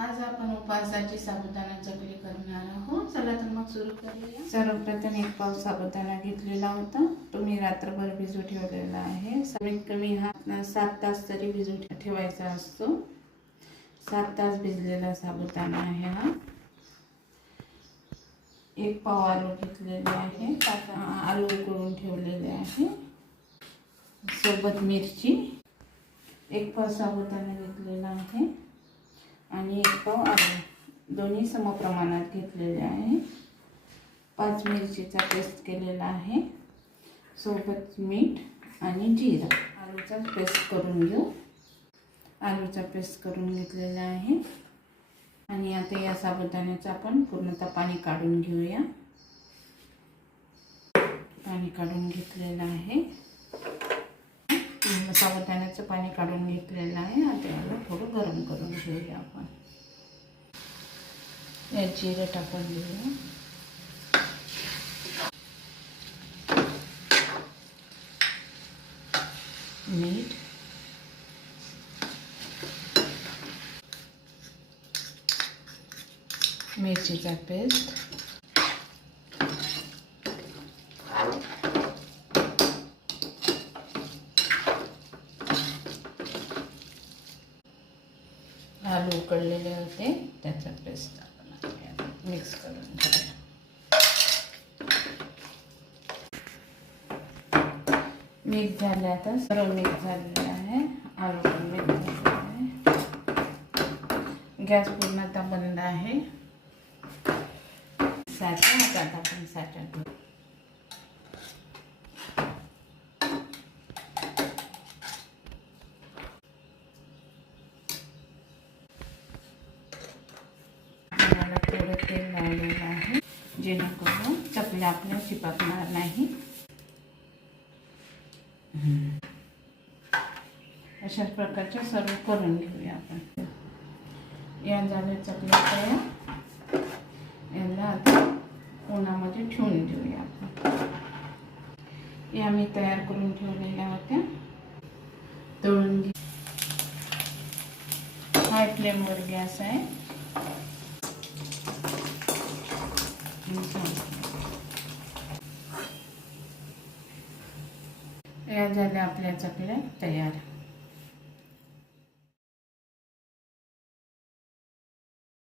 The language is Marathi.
आज आपण उपवासाची साबुदाणा चकली करणार आहोत. चला तर मग सुरू करूया. सर्वप्रथम 1 पाव साबुदाणा घेतलेला होता. तो मी रात्रभर भिजू ठेवलेला आहे. कमीत कमी हा 7 तास तरी भिजू ठेवायचा असतो. 7 तास भिजलेला साबुदाणा आहे हा. 1 पाव आलू घेतलेले आहे. 5 आलू उकळून ठेवलेले आहे. सोबत मिरची, 1 पाव साबुदाणा घेतलेला आहे आणि 1 पाव आलू, दोन्ही समप्रमाणात घेतलेले आहे. 5 मिरचीचा पेस्ट केलेला आहे. सोबत मीठ आणि जिरा. आलूचा पेस्ट करून घेऊ. आलूचा पेस्ट करून घेतलेला आहे आणि आता या साबुदाण्याचं आपण पूर्णतः पाणी काढून घेऊया. पाणी काढून घेतलेलं आहे. साबुदाण्याचं पाणी काढून घेतलेलं आहे. आता याला थोडं गरम करून घेऊया आपण. या जिरं टाकून घेऊया. मीठ, मिरचीचा पेस्ट, आलू उकळलेले होते त्याचा पेस्ट आपण मिक्स करून घेऊया. मिक्स झाले. आता सर्व मिक्स झालेलं आहे. आलू पण मिक्स झालेलं आहे. गॅस पूर्णतः बंद आहे. साचा आता आपण साचा घेऊ. थोडं तेल लावलेलं आहे जेणेकरून चकल्या आपल्या चिपकणार नाही. अशाच प्रकारच्या सर्व करून घेऊया आपण. या झाल्या चकल्या तयार. याला आता उन्हामध्ये ठेवून देऊया आपण. या मी तयार करून ठेवलेल्या होत्या. तळून घे. हाय फ्लेमवर गॅस आहे. या झाल्या आपल्या चकल्या तयार.